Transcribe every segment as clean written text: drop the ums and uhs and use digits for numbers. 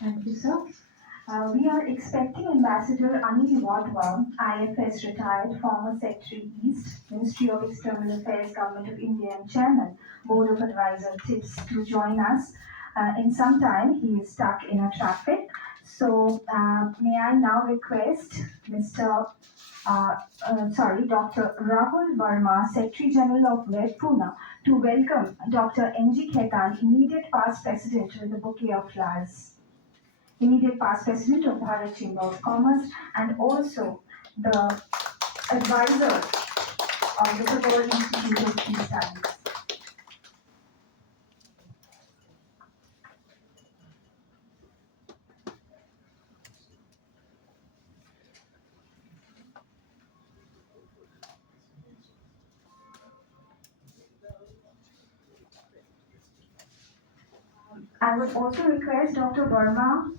Thank you, sir. We are expecting Ambassador Anil Wadhwa, IFS retired, former Secretary East, Ministry of External Affairs, Government of India, and Chairman, Board of Advisor TIPS, to join us. In some time, he is stuck in a traffic. So, may I now request Dr. Rahul Verma, Secretary General of WEB Pune, to welcome Dr. N.G. Khetan, immediate past President, with a bouquet of flowers. Immediate past President of Bharat Chamber of Commerce, and also the advisor of the Tagore Institute of Peace Studies. I would also request Dr. Verma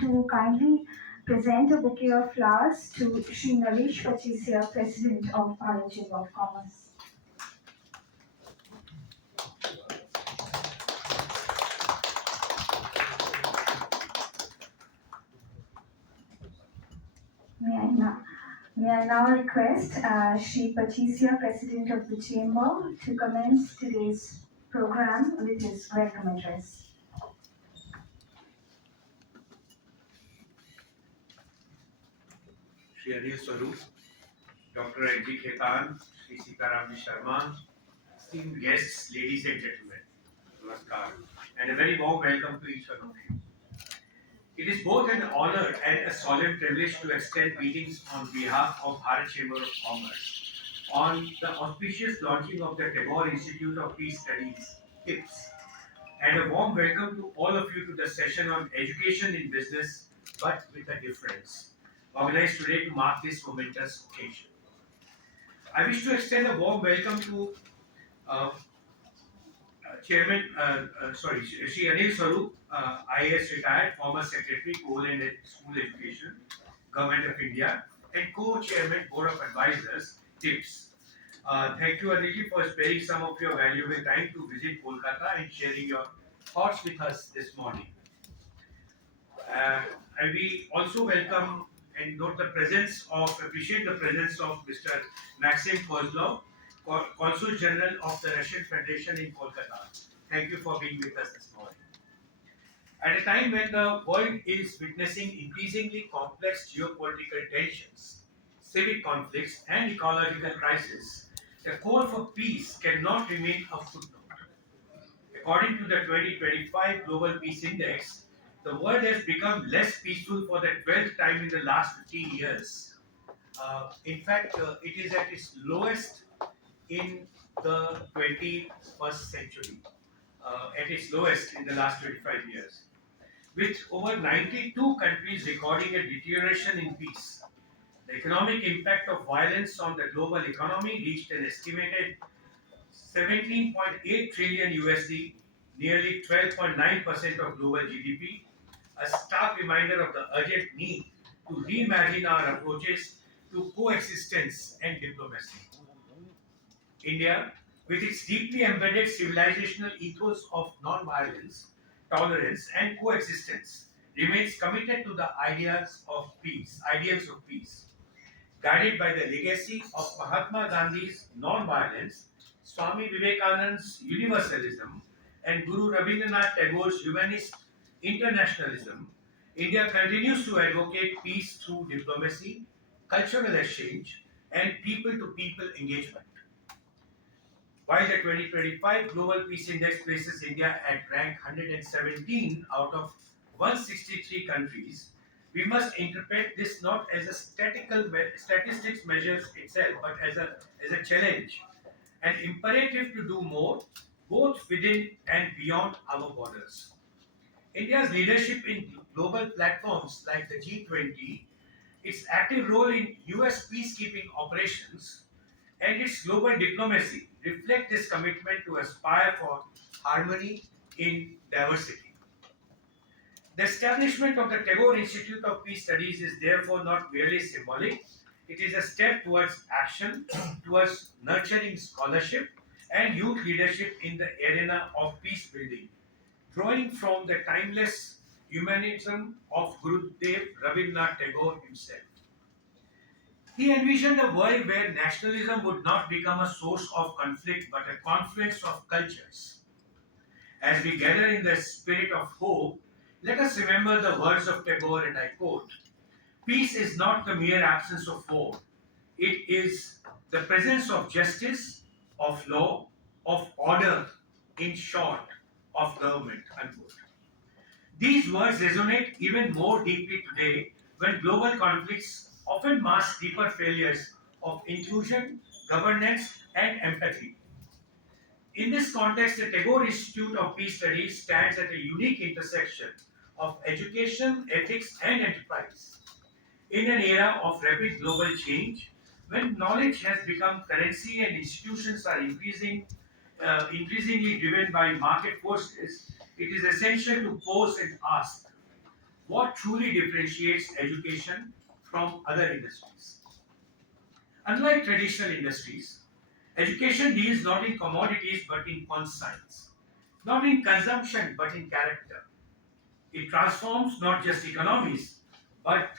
to kindly present a bouquet of flowers to Sri Naresh Pachisia, President of Bharat Chamber of Commerce. May I now, may I now request Sri Pachisia, President of the Chamber, to commence today's program with his welcome address. Shri Anil Swarup, Dr. N.G. Khetan, Shri Sitaram Sharma, esteemed guests, ladies and gentlemen, Namaskar, and a very warm welcome to each one of you. It is both an honor and a solemn privilege to extend greetings on behalf of Bharat Chamber of Commerce on the auspicious launching of the Tagore Institute of Peace Studies, TIPS, and a warm welcome to all of you to the session on education in business, but with a difference, organized today to mark this momentous occasion. I wish to extend a warm welcome to uh, Shri Anil Swarup, IAS retired, former Secretary, Coal and School Education, Government of India, and Co-Chairman, Board of Advisors, TIPS. Thank you, Anilji, for sparing some of your valuable time to visit Kolkata and sharing your thoughts with us this morning. And we also welcome and appreciate the presence of Mr. Maxim Kozlov, Consul General of the Russian Federation in Kolkata. Thank you for being with us this morning. At a time when the world is witnessing increasingly complex geopolitical tensions, civic conflicts, and ecological crises, the call for peace cannot remain a footnote. According to the 2025 Global Peace Index, the world has become less peaceful for the 12th time in the last 15 years. In fact, it is at its lowest in the 21st century, at its lowest in the last 25 years, with over 92 countries recording a deterioration in peace. The economic impact of violence on the global economy reached an estimated 17.8 trillion USD, nearly 12.9% of global GDP, a stark reminder of the urgent need to reimagine our approaches to coexistence and diplomacy. India, with its deeply embedded civilizational ethos of non-violence, tolerance, and coexistence, remains committed to the ideals of peace. Guided by the legacy of Mahatma Gandhi's non-violence, Swami Vivekananda's universalism, and Guru Rabindranath Tagore's humanist internationalism, India continues to advocate peace through diplomacy, cultural exchange, and people-to-people engagement. While the 2025 Global Peace Index places India at rank 117 out of 163 countries, we must interpret this not as a statistics measures itself, but as a challenge, an imperative to do more, both within and beyond our borders. India's leadership in global platforms like the G20, its active role in US peacekeeping operations, and its global diplomacy reflect this commitment to aspire for harmony in diversity. The establishment of the Tagore Institute of Peace Studies is therefore not merely symbolic, it is a step towards action, towards nurturing scholarship, and youth leadership in the arena of peace building, drawing from the timeless humanism of Gurudev Rabindranath Tagore himself. He envisioned a world where nationalism would not become a source of conflict but a confluence of cultures. As we gather in the spirit of hope, let us remember the words of Tagore, and I quote: peace is not the mere absence of war, it is the presence of justice, of law, of order, in short, of government. Unquote. These words resonate even more deeply today when global conflicts often mask deeper failures of inclusion, governance, and empathy. In this context, the Tagore Institute of Peace Studies stands at a unique intersection of education, ethics, and enterprise. In an era of rapid global change, when knowledge has become currency and institutions are increasingly driven by market forces, it is essential to pause and ask what truly differentiates education from other industries. Unlike traditional industries, education deals not in commodities but in conscience, not in consumption but in character. It transforms not just economies but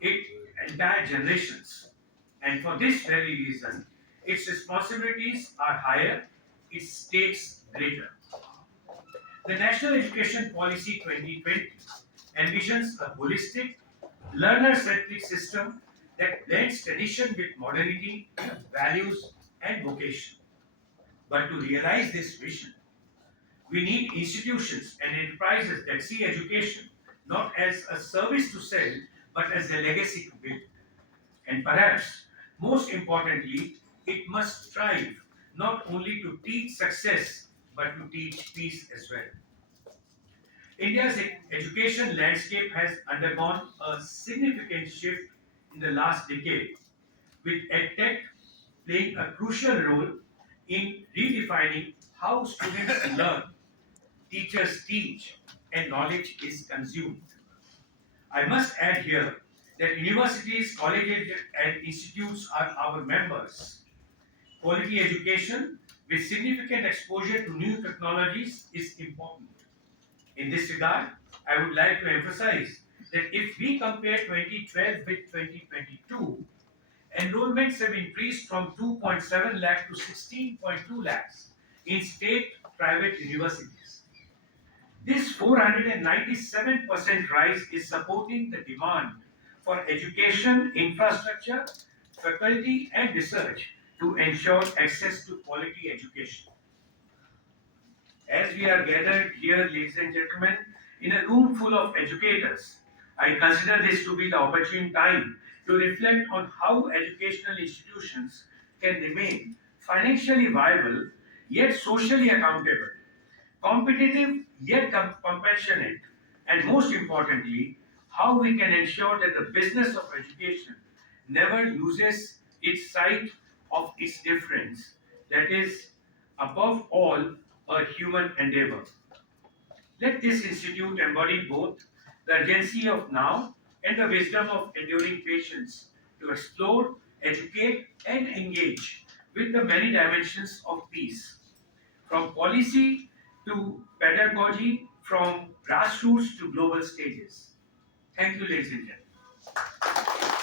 it entire generations. And for this very reason, its responsibilities are higher, its stakes greater. The National Education Policy 2020 envisions a holistic, learner centric system that blends tradition with modernity, values, and vocation. But to realize this vision, we need institutions and enterprises that see education not as a service to sell, but as a legacy to build. And perhaps most importantly, it must strive not only to teach success, but to teach peace as well. India's education landscape has undergone a significant shift in the last decade, with EdTech playing a crucial role in redefining how students learn, teachers teach, and knowledge is consumed. I must add here that universities, colleges, and institutes are our members. Quality education with significant exposure to new technologies is important. In this regard, I would like to emphasize that if we compare 2012 with 2022, enrollments have increased from 2.7 lakh to 16.2 lakhs in state private universities. This 497% rise is supporting the demand for education, infrastructure, faculty, and research to ensure access to quality education. As we are gathered here, ladies and gentlemen, in a room full of educators, I consider this to be the opportune time to reflect on how educational institutions can remain financially viable yet socially accountable, competitive yet compassionate, and most importantly, how we can ensure that the business of education never loses its sight of its difference, that is, above all, a human endeavor. Let this institute embody both the urgency of now and the wisdom of enduring patience to explore, educate, and engage with the many dimensions of peace, from policy to pedagogy, from grassroots to global stages. Thank you, ladies and gentlemen.